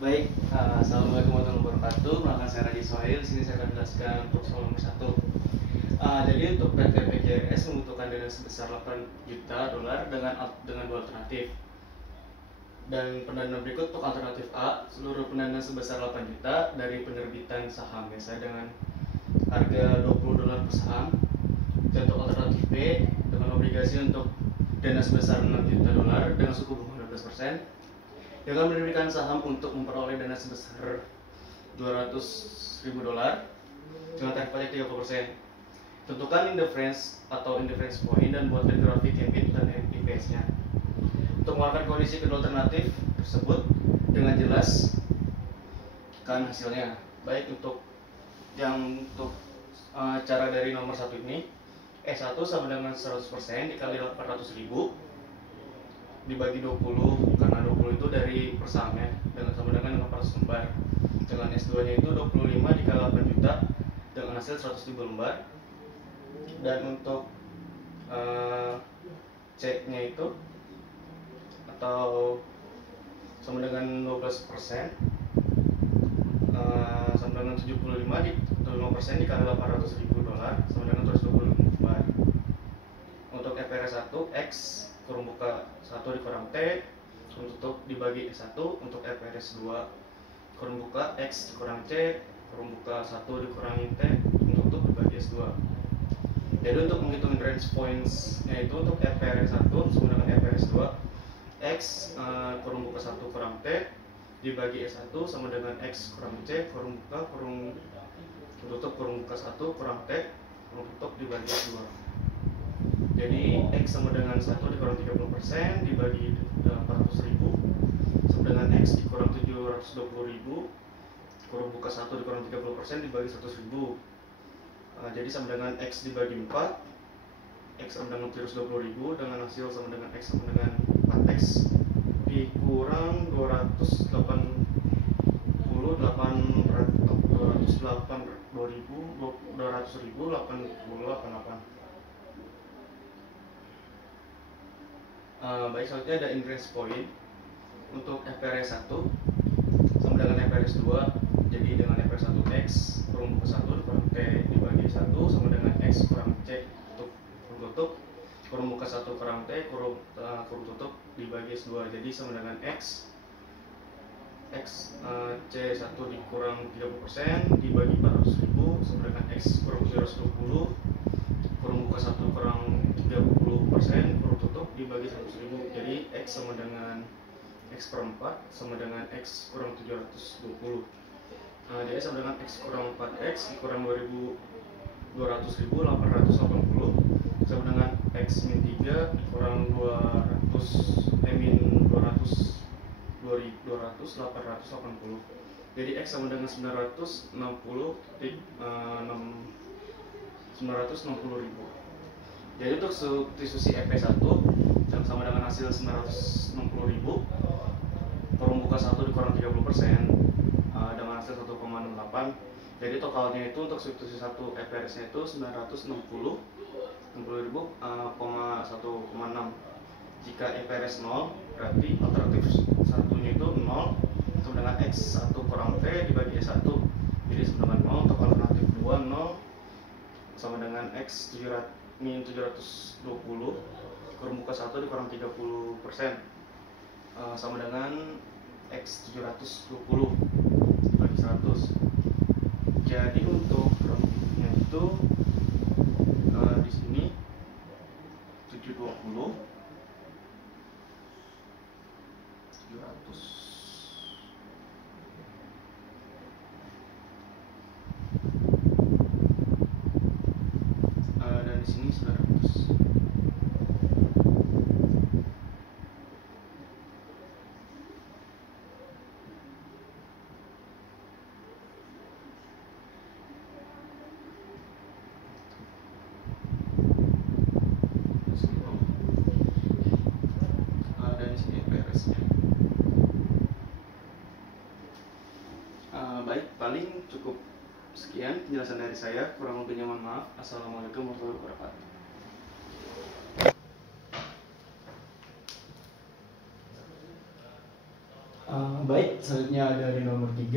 Baik, assalamualaikum warahmatullahi wabarakatuh. Perkenalkan saya Radhi Sohail. Di sini saya akan menjelaskan untuk soal nomor 1. Jadi untuk PT PGRS membutuhkan dana sebesar 8 juta dolar dengan dua alternatif. Dan pendanaan berikut untuk alternatif A, seluruh pendanaan sebesar 8 juta dari penerbitan saham biasa dengan harga 20 dolar per saham. Dan untuk alternatif B, dengan obligasi untuk dana sebesar 6 juta dolar dengan suku bunga 12%. Dengan menerbitkan saham untuk memperoleh dana sebesar 200.000 dolar dengan tarif pajak 30%. Tentukan indifference atau indifference point dan buatkan grafik EBIT dan EPS-nya. Untuk mengeluarkan kondisi kedua alternatif tersebut dengan jelas kan hasilnya. Baik untuk cara dari nomor 1 ini, S1 sama dengan 100% dikali 800.000 dibagi 20, karena 20 itu dari per sahamnya sama dengan 800 lembar. Dengan S2 nya itu 25 dikali 8 juta dengan hasil 100.000 lembar. Dan untuk C nya itu atau sama dengan 12%, sama dengan 75% dikali 800.000 dolar sama dengan 220 lembar. Untuk FRS 1 X kurung buka 1 dikurang T kurung tutup dibagi S1. Untuk FRS 2 kurung buka X dikurang C kurung buka 1 dikurangi T kurung tutup dibagi S2. Jadi untuk menghitung range points nya itu untuk FRS 1 sama dengan FRS 2 X kurung buka 1 kurang T dibagi S1 sama dengan X kurang C kurung buka kurung tutup kurung buka 1 kurang T kurung tutup dibagi S2. Jadi X sama dengan 1 dikurang 30% dibagi 800.000 sama dengan X dikurang 720.000 kurung buka 1 dikurang 30% dibagi 100.000. Jadi sama dengan X dibagi 4, X sama dengan 720.000 dengan hasil sama dengan X sama dengan 4X dikurang 280.000 baik, selanjutnya ada interest point. Untuk FRS 1 sama dengan FRS 2, jadi dengan FRS 1 X kurung buka 1 dikurang T dibagi 1 sama dengan X kurang C kurung tutup kurung buka 1 kurang T kurung tutup dibagi S2. Jadi sama dengan X C1 dikurang 30% dibagi 400.000 sama dengan X kurang 720 kurung buka 1 kurang 30% kurung tutup dibagi 100.000. Jadi X sama dengan X per 4 sama dengan X kurang 720. Jadi sama dengan X kurang 4X dikurang 200.880 sama dengan X min 3 dikurang 200 jadi X sama dengan 960.000. Jadi untuk substitusi EP1 yang sama dengan hasil 960.000 kurung buka 1 dikurang 30% dengan hasil 1,68. Jadi totalnya itu untuk substitusi 1 EPRS nya itu 960.000,1,6. Jika EPRS 0 berarti alternatif satunya itu 0 sama dengan X1 kurang T dibagi S1. Jadi sama dengan 0. Untuk alternatif 2 0 sama dengan X min 720 kurung buka 1 dikurang 30% sama dengan X 720 bagi 100. Jadi untuk rumitnya itu di sini 720 700 dan di sini 900. Dan di sini PRS-nya. Baik, paling cukup sekian penjelasan dari saya. Kurang lebihnya mohon maaf. Assalamualaikum warahmatullahi wabarakatuh. Baik, selanjutnya ada di nomor 3.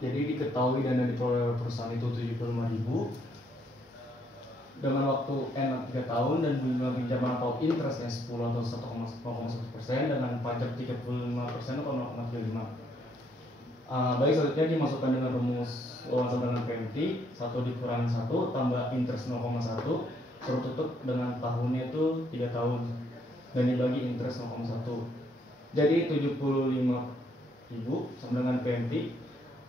Jadi diketahui dana diperoleh oleh perusahaan itu 75.000 dengan waktu N 3 tahun dan bunga pinjaman atau interestnya 10 atau 1,1% dengan pajak 35% atau 0,35. Baik, selanjutnya dimasukkan dengan rumus wawasan dengan PMT 1 dikurangi 1 tambah interest 0,1 suruh tutup dengan tahunnya itu 3 tahun dan dibagi interest 0,1. Jadi 75.000 sama dengan PMT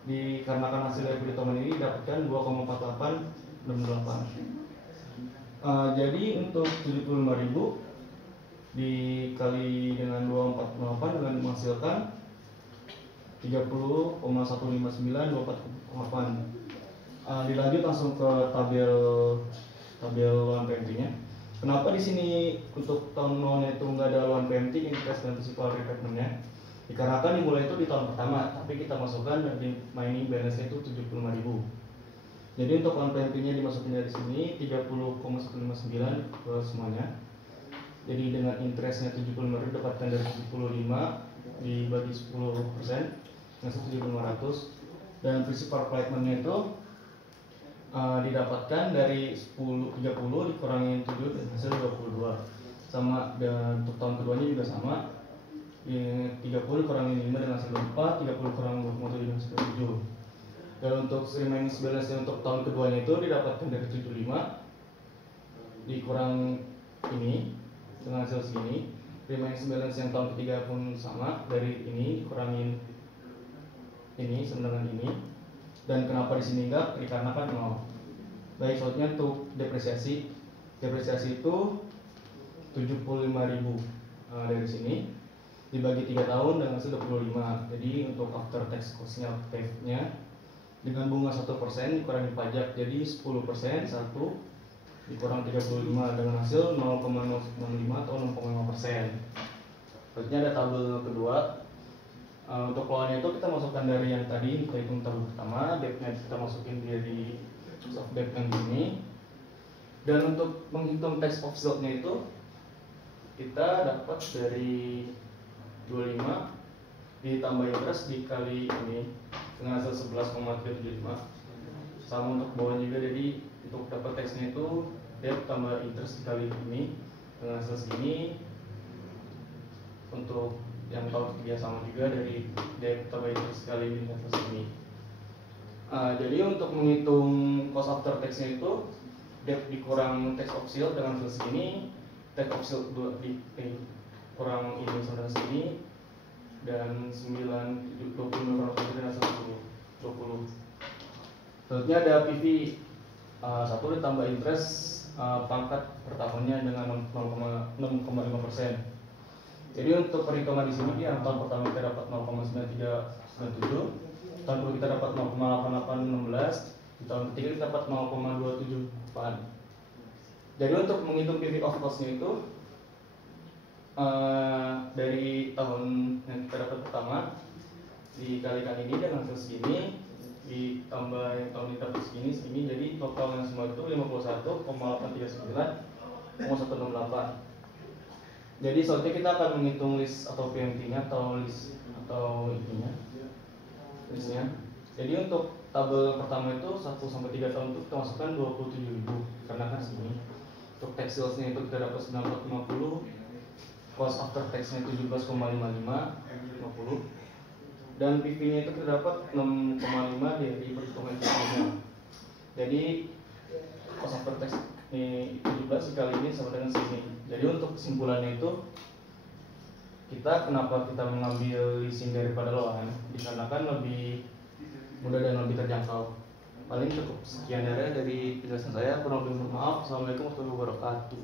dikarenakan hasil dari perhitungan ini didapatkan 2,4868. Jadi untuk 75.000 dikali dengan 2,48 dengan menghasilkan 30,15924,8. Dilanjut langsung ke tabel lawan PMT-nya. Kenapa di sini untuk tahun nolnya itu nggak ada lawan PMT, interest dan principal repayment-nya? Dikarenakan dimulai itu di tahun pertama, tapi kita masukkan dan di remaining balance-nya itu 75.000. Jadi untuk lawan PMT-nya dimasukin dari sini 30,159 ke semuanya. Jadi dengan interestnya 75.000 dapatkan dari 75 dibagi 10% ngasih 7.500 dan principal repayment-nya itu didapatkan dari 30 dikurangi 7 dan hasil 22 sama, dan untuk tahun keduanya juga sama 30 kurangi 5 dengan hasil 4, 30 kurangi 27 dengan hasil 7. Dan untuk remaining balance untuk tahun keduanya itu didapatkan dari 75 dikurang ini dengan hasil segini. Remaining balance yang tahun ketiga pun sama, dari ini dikurangin ini sama dengan ini. Dan kenapa di sini enggak? Dikarenakan nol. Baik, selanjutnya untuk depresiasi itu 75.000 dari sini dibagi 3 tahun dengan hasil 25. Jadi untuk after tax cost-nya dengan bunga 1% dikurangi pajak, jadi 10% 1 dikurang 35 dengan hasil 0,05 atau 0,5%. Selanjutnya ada tabel kedua. Untuk keluarnya itu kita masukkan dari yang tadi, kita hitung tabel pertama, debt-nya kita masukin dia di soft debt yang ini. Dan untuk menghitung tax offset-nya itu kita dapat dari 25 ditambah interest dikali ini dengan hasil 11,375. Sama untuk bawah juga, jadi untuk dapat tax-nya itu debt tambah interest dikali ini dengan hasil segini. Untuk yang tahun ketiga sama juga, dari debt tambah interest kali ini dengan hasil segini. Jadi untuk menghitung cost after tax-nya itu debt dikurang tax offset dengan hasil segini, tax offset kurang ini sama segini, dan 9 20 dengan hasil 20. Selanjutnya ada PV 1 ditambah interest pangkat per tahunnya dengan 0,5%. Jadi untuk perhitungan di sini yang tahun pertama kita dapat 0,9397, tahun kedua kita dapat 0,8816, di tahun ketiga kita dapat 0,274. Jadi untuk menghitung PV of cost-nya itu dari tahun yang kita dapat pertama dikalikan ini dengan hasil segini ditambah yang tahun kita dapat segini, jadi totalnya semua itu 51,839,168. Jadi selanjutnya kita akan menghitung list atau PMT-nya atau list atau ininya, listnya. Jadi untuk tabel pertama itu 1 sampai 3 tahun itu kita masukkan 27.000 karena kan segini. Untuk tax sales-nya itu kita dapat 9450, cost after tax-nya 17,55 50. Dan PV-nya itu kita dapat 6,5 dari perhitungan sebelumnya. Jadi cost after tax ini 17 kali ini sama dengan sini. Jadi untuk kesimpulannya itu kenapa kita mengambil leasing daripada loan, dikarenakan lebih mudah dan lebih terjangkau. Paling cukup sekian dari penjelasan saya. Kurang lebih mohon maaf. Assalamualaikum warahmatullahi wabarakatuh.